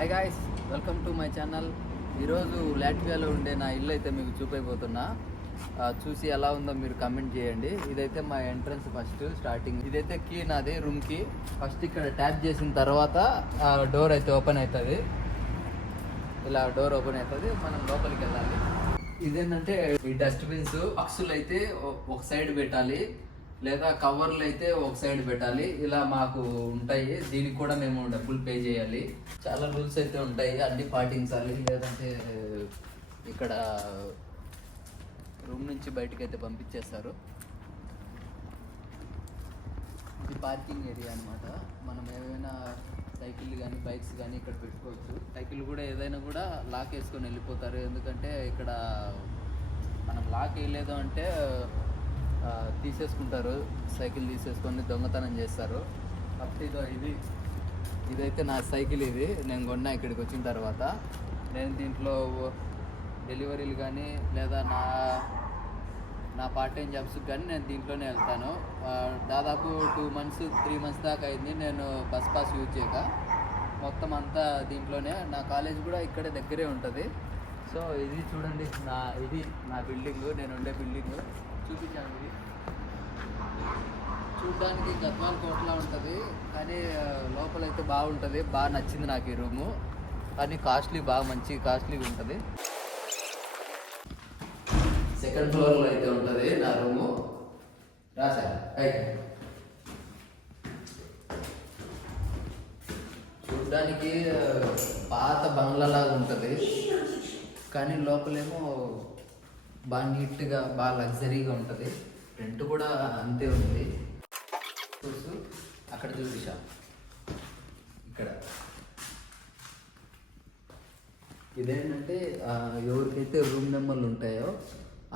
Hi guys, welcome to my channel. ఈరోజు లాట్వియాలో ఉండే నా ఇల్లు అయితే మీకు చూపైపోతున్నా. చూసి ఎలా ఉందో మీరు కమెంట్ చేయండి. ఇదైతే మా ఎంట్రన్స్ ఫస్ట్ స్టార్టింగ్. ఇదైతే కీ నాది రూమ్కి. ఫస్ట్ ఇక్కడ ట్యాప్ చేసిన తర్వాత డోర్ అయితే ఓపెన్ అవుతుంది. ఇలా డోర్ ఓపెన్ అవుతుంది, మనం లోపలికి వెళ్ళాలి. ఇదేంటంటే ఈ డస్ట్బిన్స్ బాక్సులు అయితే ఒక సైడ్ పెట్టాలి, లేదా కవర్లు అయితే ఒక సైడ్ పెట్టాలి. ఇలా మాకు ఉంటాయి. దీనికి కూడా మేము డబ్బులు పే చేయాలి. చాలా రూల్స్ అయితే ఉంటాయి, అన్ని పాటించాలి. లేదంటే ఇక్కడ రూమ్ నుంచి బయటకు అయితే పంపించేస్తారు. ఇది పార్కింగ్ ఏరియా అనమాట. మనం ఏమైనా సైకిల్ కానీ బైక్స్ కానీ ఇక్కడ పెట్టుకోవచ్చు. సైకిల్ కూడా ఏదైనా కూడా లాక్ వేసుకొని వెళ్ళిపోతారు. ఎందుకంటే ఇక్కడ మనం లాక్ వేయలేదు అంటే తీసేసుకుంటారు, సైకిల్ తీసేసుకొని దొంగతనం చేస్తారు. కాబట్టి ఇదైతే నా సైకిల్. ఇది నేను కొన్నా ఇక్కడికి వచ్చిన తర్వాత. నేను దీంట్లో డెలివరీలు కానీ లేదా నా పార్ట్ టైం జాబ్స్కి కానీ నేను దీంట్లోనే వెళ్తాను. దాదాపు 2 months 3 months దాకా అయింది నేను బస్ పాస్ యూజ్ చేయక. మొత్తం అంతా దీంట్లోనే. నా కాలేజ్ కూడా ఇక్కడే దగ్గరే ఉంటుంది. సో ఇది చూడండి, ఇది నా బిల్డింగ్, నేను ఉండే బిల్డింగ్ చూపించాను. ఇది చూడ్డానికి గద్వాల్ కోట్లా ఉంటుంది, కానీ లోపలైతే బాగుంటుంది. బాగా నచ్చింది నాకు ఈ రూము. కానీ కాస్ట్లీ, బాగా మంచి కాస్ట్లీగా ఉంటుంది. సెకండ్ ఫ్లోర్లో అయితే ఉంటుంది నా రూము. రాసా చూడ్డానికి పాత బంగ్లాలాగా ఉంటుంది, కానీ లోపలేమో బాగా నీట్గా బాగా లగ్జరీగా ఉంటుంది. రెంట్ కూడా అంతే ఉంది. అక్కడ చూపిసా, ఇక్కడ ఇదేంటంటే ఎవరికైతే రూమ్ నెంబర్లు ఉంటాయో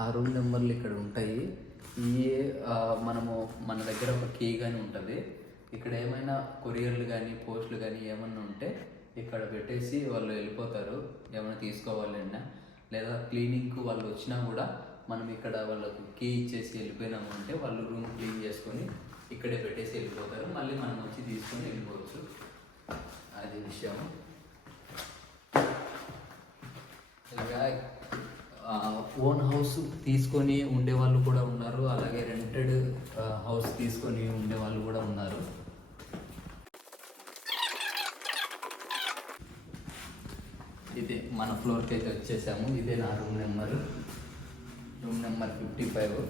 ఆ రూమ్ నెంబర్లు ఇక్కడ ఉంటాయి. మన దగ్గర ఒక కీ కానీ ఉంటుంది. ఇక్కడ ఏమైనా కొరియర్లు కానీ పోస్టులు కానీ ఏమన్నా ఉంటే ఇక్కడ పెట్టేసి వాళ్ళు వెళ్ళిపోతారు. ఏమైనా తీసుకోవాలన్నా లేదా క్లీనింగ్కి వాళ్ళు వచ్చినా కూడా మనం ఇక్కడ వాళ్ళకు కీ ఇచ్చేసి వెళ్ళిపోయినాము అంటే వాళ్ళు రూమ్ క్లీన్ చేసుకొని ఇక్కడే పెట్టేసి వెళ్ళిపోతారు. మళ్ళీ మనం వచ్చి తీసుకొని వెళ్ళిపోవచ్చు. అది విషయం. ఇలాగా ఓన్ హౌస్ తీసుకొని ఉండే వాళ్ళు కూడా ఉన్నారు, అలాగే రెంటెడ్ హౌస్ తీసుకొని ఉండే వాళ్ళు కూడా ఉన్నారు. ఇదే మన ఫ్లోర్కి అయితే వచ్చేసాము. ఇదే నా room number 55.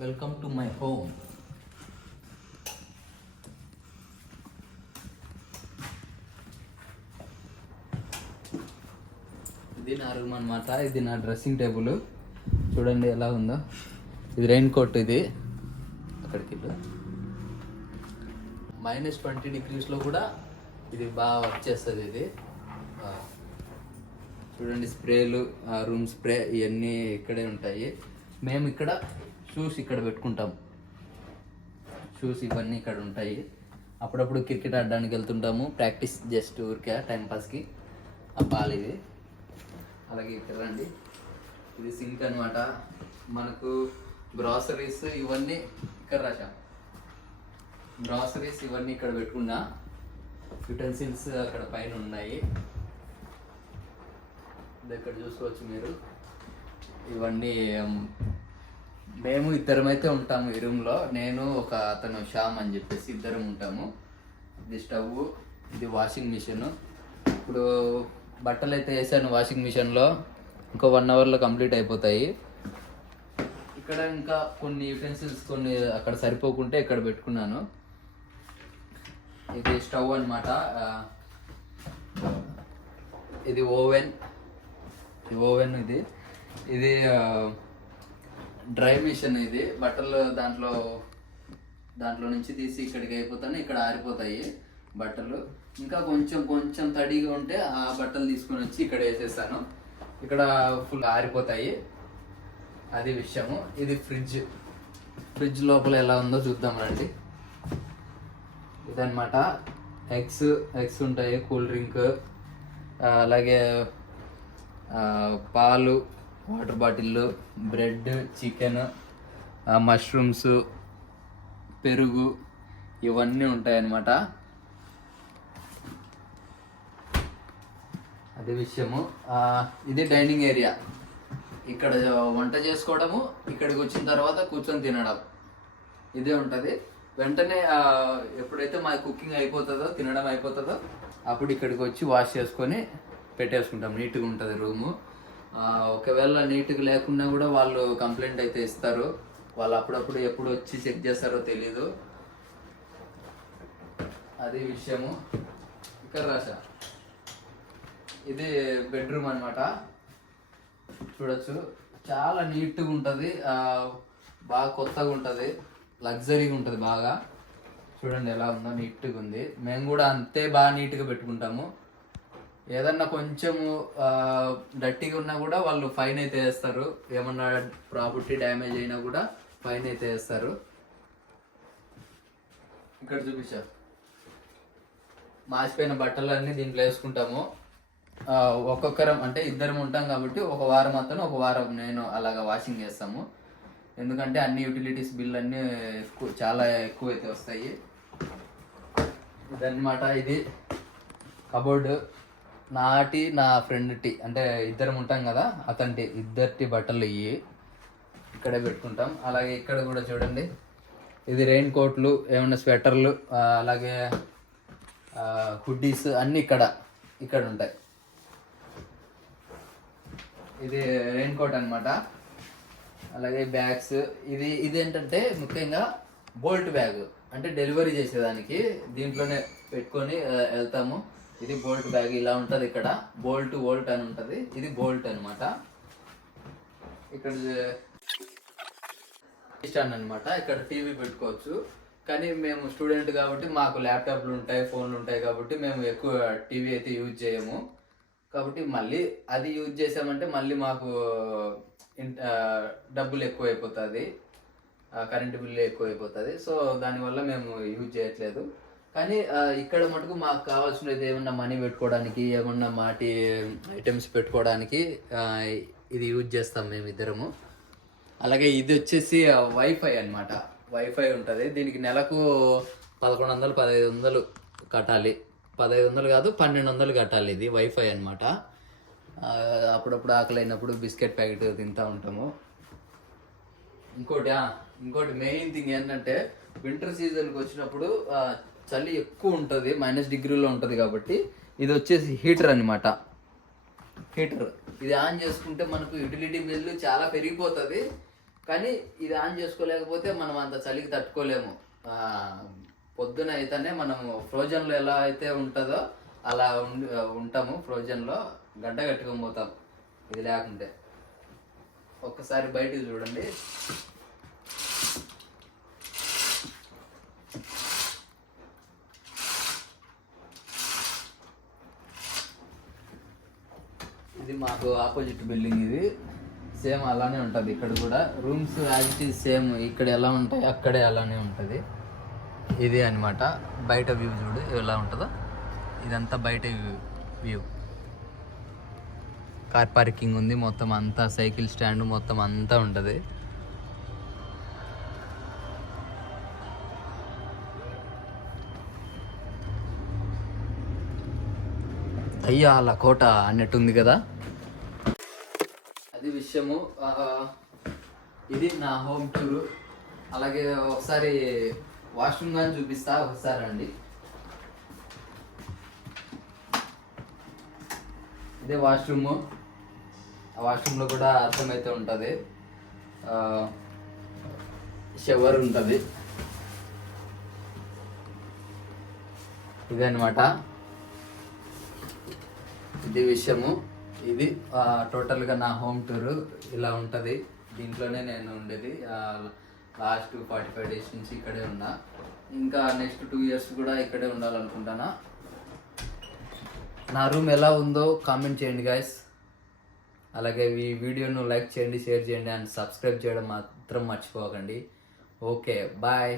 Welcome to my home. ఇది నా రూమ్ అనమాట. ఇది నా డ్రెస్సింగ్ టేబుల్. చూడండి ఎలా ఉందో. ఇది రెయిన్ కోట్. ఇది అక్కడికి -20 degreesలో కూడా ఇది బాగా వర్క్ చేస్తుంది. ఇది చూడండి, స్ప్రేలు, రూమ్ స్ప్రే ఇవన్నీ ఇక్కడే ఉంటాయి. మేము ఇక్కడ షూస్ ఇక్కడ పెట్టుకుంటాం. షూస్ ఇవన్నీ ఇక్కడ ఉంటాయి. అప్పుడప్పుడు క్రికెట్ ఆడడానికి వెళ్తుంటాము, ప్రాక్టీస్ జస్ట్ ఊరికే టైంపాస్కి. ఆ బాల్ ఇది. అలాగే ఇక్కడ రండి, ఇది సింక్ అనమాట. మనకు గ్రాసరీస్ ఇవన్నీ ఇక్కడ రాసా. గ్రాసరీస్ ఇవన్నీ ఇక్కడ పెట్టుకున్నా. యుటెన్సిల్స్ అక్కడ పైన ఉన్నాయి. ఇది ఇక్కడ చూసుకోవచ్చు మీరు. ఇవన్నీ మేము ఇద్దరమైతే ఉంటాము ఈ రూమ్లో. నేను ఒక అతను శ్యామ్ అని చెప్పేసి ఇద్దరం ఉంటాము. ఇది స్టవ్, ఇది వాషింగ్ మిషన్. ఇప్పుడు బట్టలు అయితే వేసాను వాషింగ్ మిషన్లో. ఇంకో 1 hourలో కంప్లీట్ అయిపోతాయి. ఇక్కడ ఇంకా కొన్ని యుటెన్సిల్స్ కొన్ని అక్కడ సరిపోకుంటే ఇక్కడ పెట్టుకున్నాను. ఇది స్టవ్ అనమాట. ఇది ఓవెన్. ఇది డ్రై మిషన్. ఇది బట్టలు దాంట్లో నుంచి తీసి ఇక్కడికి అయిపోతాను. ఇక్కడ ఆరిపోతాయి బట్టలు. ఇంకా కొంచెం తడిగా ఉంటే ఆ బట్టలు తీసుకొని వచ్చి ఇక్కడ వేసేస్తాను. ఇక్కడ ఫుల్ ఆరిపోతాయి. అది విషయము. ఇది ఫ్రిడ్జ్ లోపల ఎలా ఉందో చూద్దాం రండి. ఇదన్నమాట. ఎగ్స్ ఉంటాయి, కూల్ డ్రింక్, అలాగే పాలు, water bottle, bread, chicken, mushrooms, పెరుగు ఇవన్నీ ఉంటాయన్నమాట. అదే విషయము. ఇది డైనింగ్ ఏరియా. ఇక్కడ వంట చేసుకోవడము, ఇక్కడికి వచ్చిన తర్వాత కూర్చొని తినడం ఇదే ఉంటుంది. వెంటనే ఎప్పుడైతే మా కుకింగ్ అయిపోతుందో, తినడం అయిపోతుందో అప్పుడు ఇక్కడికి వచ్చి వాష్ చేసుకొని పెట్టేసుకుంటాం. నీట్గా ఉంటుంది రూము. ఒకవేళ నీట్గా లేకున్నా కూడా వాళ్ళు కంప్లైంట్ అయితే ఇస్తారు. వాళ్ళు అప్పుడప్పుడు ఎప్పుడు వచ్చి చెక్ చేస్తారో తెలీదు. అది విషయము. ఇక్కడ రాశా ఇది బెడ్రూమ్ అనమాట. చూడొచ్చు, చాలా నీట్గా ఉంటుంది, బాగా కొత్తగా ఉంటుంది, లగ్జరీగా ఉంటుంది బాగా. చూడండి ఎలా ఉందో, నీట్గా ఉంది. మేము కూడా అంతే బాగా నీట్గా పెట్టుకుంటాము. ఏదన్నా కొంచెము డట్టిగా ఉన్నా కూడా వాళ్ళు ఫైన్ అయితే వేస్తారు. ఏమన్నా ప్రాపర్టీ డ్యామేజ్ అయినా కూడా ఫైన్ అయితే వేస్తారు. ఇక్కడ చూపించా, మాసిపోయిన బట్టలన్నీ దీంట్లో వేసుకుంటాము. ఒక్కొక్కరం అంటే ఇద్దరం ఉంటాం కాబట్టి ఒక వారం అతను, ఒక వారం నేను అలాగా వాషింగ్ చేస్తాము. ఎందుకంటే అన్ని యూటిలిటీస్ బిల్ అన్నీ చాలా ఎక్కువ అయితే వస్తాయి. ఇదన్నమాట. ఇది కబోర్డు. నా ఫ్రెండ్ టీ అంటే ఇద్దరం ఉంటాం కదా, అతని ఇద్దరి బట్టలు ఇవి ఇక్కడే పెట్టుకుంటాం. అలాగే ఇక్కడ కూడా చూడండి, ఇది రెయిన్ కోట్లు, ఏమైనా స్వెటర్లు, అలాగే హుడ్డీస్ అన్నీ ఇక్కడ ఉంటాయి. ఇది రెయిన్ కోట్ అనమాట. అలాగే బ్యాగ్స్. ఇది ఏంటంటే ముఖ్యంగా బోల్ట్ బ్యాగ్, అంటే డెలివరీ చేసేదానికి దీంట్లోనే పెట్టుకొని వెళ్తాము. ఇది బోల్ట్ బ్యాగ్ ఇలా ఉంటుంది. ఇక్కడ వోల్ట్ అని ఉంటుంది. ఇది బోల్ట్ అనమాట. ఇక్కడ స్టాండ్ అనమాట. ఇక్కడ టీవీ పెట్టుకోవచ్చు. కానీ మేము స్టూడెంట్ కాబట్టి మాకు ల్యాప్టాప్లు ఉంటాయి, ఫోన్లు ఉంటాయి కాబట్టి మేము ఎక్కువ టీవీ అయితే యూజ్ చేయము. కాబట్టి మళ్ళీ అది యూజ్ చేసామంటే మళ్ళీ మాకు డబ్బులు ఎక్కువ అయిపోతుంది, కరెంటు బిల్లు ఎక్కువ అయిపోతుంది. సో దానివల్ల మేము యూజ్ చేయట్లేదు. కానీ ఇక్కడ మటుకు మాకు కావాల్సినది ఏమన్నా మనీ పెట్టుకోవడానికి, ఏమన్నా మాటి ఐటమ్స్ పెట్టుకోవడానికి ఇది యూజ్ చేస్తాం మేము ఇద్దరము. అలాగే ఇది వచ్చేసి వైఫై అనమాట. వైఫై ఉంటుంది. దీనికి నెలకు 1100 1500 కట్టాలి. 1500 కాదు, 1200 కట్టాలి. ఇది వైఫై అనమాట. అప్పుడప్పుడు ఆకలి అయినప్పుడు బిస్కెట్ ప్యాకెట్ తింటూ ఉంటాము. ఇంకోటి మెయిన్ థింగ్ ఏంటంటే, వింటర్ సీజన్కి వచ్చినప్పుడు చలి ఎక్కువ ఉంటుంది, -డిగ్రీలో ఉంటుంది. కాబట్టి ఇది వచ్చేసి హీటర్ అనమాట. హీటర్ ఇది ఆన్ చేసుకుంటే మనకు యూటిలిటీ బిల్లు చాలా పెరిగిపోతుంది. కానీ ఇది ఆన్ చేసుకోలేకపోతే మనం అంత చలికి తట్టుకోలేము. పొద్దున అయితేనే మనము ఫ్రోజన్లో ఎలా అయితే ఉంటుందో అలా ఉంటాము. ఫ్రోజన్లో గడ్డ కట్టుకొని పోతాం ఇది లేకుంటే. ఒక్కసారి బయటికి చూడండి. ఇది మాకు ఆపోజిట్ బిల్డింగ్. ఇది సేమ్ అలానే ఉంటుంది. ఇక్కడ కూడా rooms as it is same ఇక్కడ ఎలా ఉంటాయి అక్కడే అలానే ఉంటుంది. ఇది అనమాట బయట వ్యూ. చూడు ఎలా ఉంటుందో. ఇదంతా బయట వ్యూ. కార్ పార్కింగ్ ఉంది మొత్తం అంతా, సైకిల్ స్టాండ్ మొత్తం అంతా ఉంటుంది. దయ్యాల కోట అన్నట్టుంది కదా. అది విషయము. ఇది నా హోమ్ టూరు. అలాగే ఒకసారి వాష్రూమ్ కానీ చూపిస్తా, ఒకసారి అండి. ఇదే వాష్రూము. ఆ వాష్రూమ్లో కూడా అర్థమైతే ఉంటుంది. షవర్ ఉంటుంది. ఇదన్నమాట ఇది విషయము. ఇది టోటల్గా నా హోమ్ టూరు ఇలా ఉంటుంది. దీంట్లోనే నేను ఉండేది. లాస్ట్ 45 days నుంచి ఇక్కడే ఉన్నా. ఇంకా నెక్స్ట్ 2 years కూడా ఇక్కడే ఉండాలనుకుంటానా. నా రూమ్ ఎలా ఉందో కామెంట్ చేయండి గాయస్. అలాగే ఈ వీడియోను లైక్ చేయండి, షేర్ చేయండి అండ్ సబ్స్క్రైబ్ చేయడం మాత్రం మర్చిపోకండి. Okay, bye.